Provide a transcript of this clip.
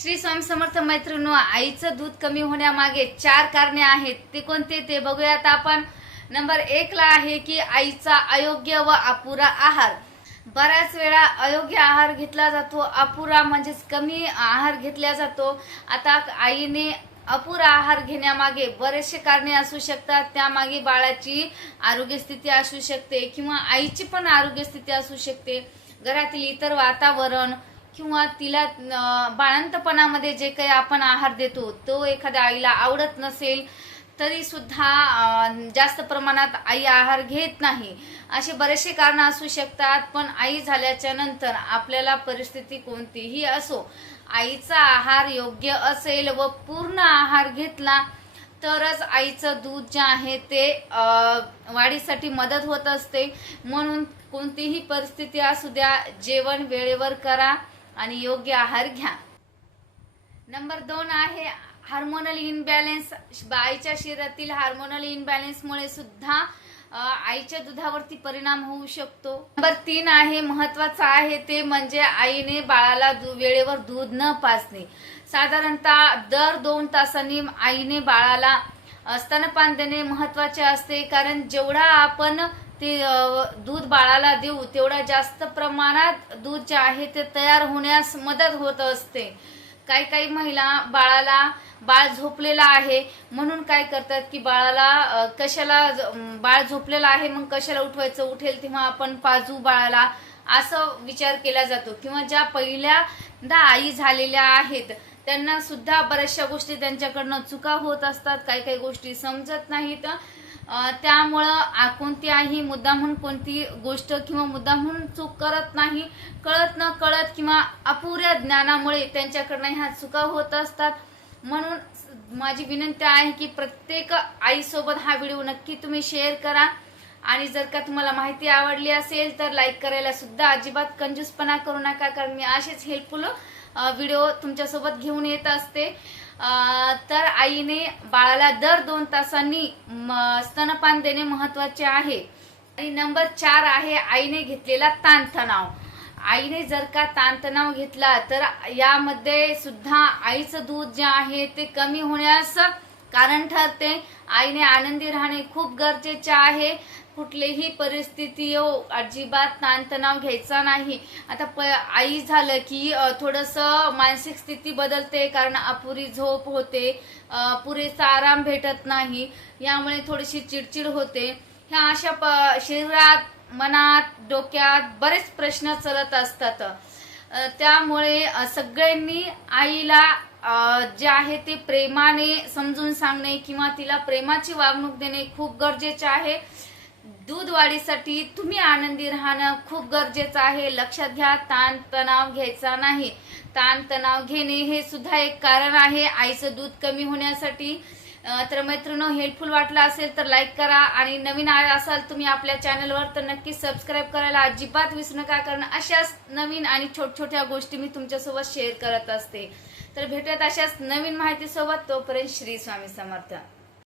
श्री स्वामी समर्थ मैत्रिणो आईचं दूध कमी होण्यामागे चार कारणे आहेत. ते कोणते? ते बघूयात आपण. नंबर एक ला आहे की आईचा अयोग्य व अपुरा आहार. बऱ्याच वेळा अयोग्य आहार घेतला जातो. अपुरा म्हणजेच कमी आहार घेतला जातो. आता आईने अपुरा आहार घेण्यामागे बरेचसे कारणे असू शकतात. त्यामागे बाळाची आरोग्य स्थिती असू शकते किंवा आईची पण आरोग्य स्थिती असू शकते. घरातील इतर वातावरण किंवा तिला बाळंतपणामध्ये जे काही आपण आहार देतो तो एखाद्या आईला आवडत नसेल तरी सुद्धा जास्त प्रमाणात आई आहार घेत नाही. असे बरेचसे कारण असू शकतात पण आई झाल्याच्यानंतर आपल्याला परिस्थिती कोणतीही असो आईचा आहार योग्य असेल व पूर्ण आहार घेतला तरच आईचं दूध जे आहे ते वाढीसाठी मदत होत असते. म्हणून कोणतीही परिस्थिती असू द्या जेवण वेळेवर करा आणि योग्य आहार घ्या. नंबर दोन आहे हार्मोनल इनबॅलेन्स आईच्या शरीरातील हार्मोनल इनबॅलेन्समुळे सुद्धा आईच्या दुधावरती परिणाम होऊ शकतो. नंबर तीन आहे महत्वाचं आहे ते म्हणजे आईने बाळाला वेळेवर दूध न पाजणे. साधारणतः दर दोन तासांनी आईने बाळाला स्तनपान देणे महत्त्वाचे असते. कारण जेवढा आपण ते दूध बाळाला देऊ तेवढा जास्त प्रमाणात दूध जे आहे ते तयार होण्यास मदत होत असते. काही काही महिला बाळाला बाळ झोपलेला आहे म्हणून काय करतात की बाळाला कशाला बाळ झोपलेला आहे मग कशाला उठवायचं? उठेल तेव्हा आपण पाजू बाळाला. असं विचार केला जातो. किंवा ज्या पहिल्यांदा आई झालेल्या आहेत त्यांना सुद्धा बऱ्याचशा गोष्टी त्यांच्याकडनं चुका होत असतात. काही काही गोष्टी समजत नाहीत. त्यामुळं कोणत्याही कोणती आई मुद्दामहून कोणती गोष्ट किंवा मुद्दामहून चूक करत नाही कळत न कळत किंवा अपुऱ्या ज्ञानामुळे त्यांच्याकडनं ह्या चुका होत असतात. म्हणून माझी विनंती आहे की प्रत्येक आईसोबत हा व्हिडिओ नक्की तुम्ही शेअर करा. आणि जर का तुम्हाला माहिती आवडली असेल तर लाईक करायला सुद्धा अजिबात कंजूसपणा करू नका कारण मी असेच हेल्पफुल व्हिडिओ तुमच्यासोबत घेऊन येत असते. तर आईने बाळाला दर दोन तासांनी म- स्तनपान देणे महत्त्वाचे आहे. आणि नंबर चार आहे आईने घेतलेला ताणतणाव. आईने जर का ताणतणाव घेतला तर यामध्ये सुद्धा आईचं दूध जे आहे ते कमी होण्यास कारण ठरते आईने आनंदी राहणे खूप गरजेचे आहे. कुठलीही परिस्थिती येऊ अजिबात ताणतणाव घ्यायचा नाही. आता प आई झालं की थोडंसं मानसिक स्थिती बदलते कारण अपुरी झोप होते पुरेसा आराम भेटत नाही यामुळे थोडीशी चिडचिड होते. ह्या अशा प शरीरात मनात डोक्यात बरेच प्रश्न चलत असतात. त्यामुळे सगळ्यांनी आईला जे आहे ते प्रेमाने समजून सांगणे किंवा तिला प्रेमाची वागणूक देणे खूप गरजेचे आहे. दूध वाढीसाठी तुम्ही आनंदी राहणं खूप गरजेचं आहे. लक्षात घ्या ताण तणाव घ्यायचा नाही. ताण तणाव घेणे हे सुद्धा एक कारण आहे. आईचं दूध कमी होण्यासाठी तर मैत्रिणो हेल्पफुल वाटलं असेल तर लाईक करा. आणि नवीन आले असाल तुम्ही आपल्या चॅनलवर तर नक्की सबस्क्राईब करायला अजिबात विसरू नका कारण अशाच नवीन आणि छोट छोट्या गोष्टी मी तुमच्यासोबत शेअर करत असते. तर भेटूयात अशाच नवीन माहितीसोबत. तोपर्यंत श्री स्वामी समर्थ.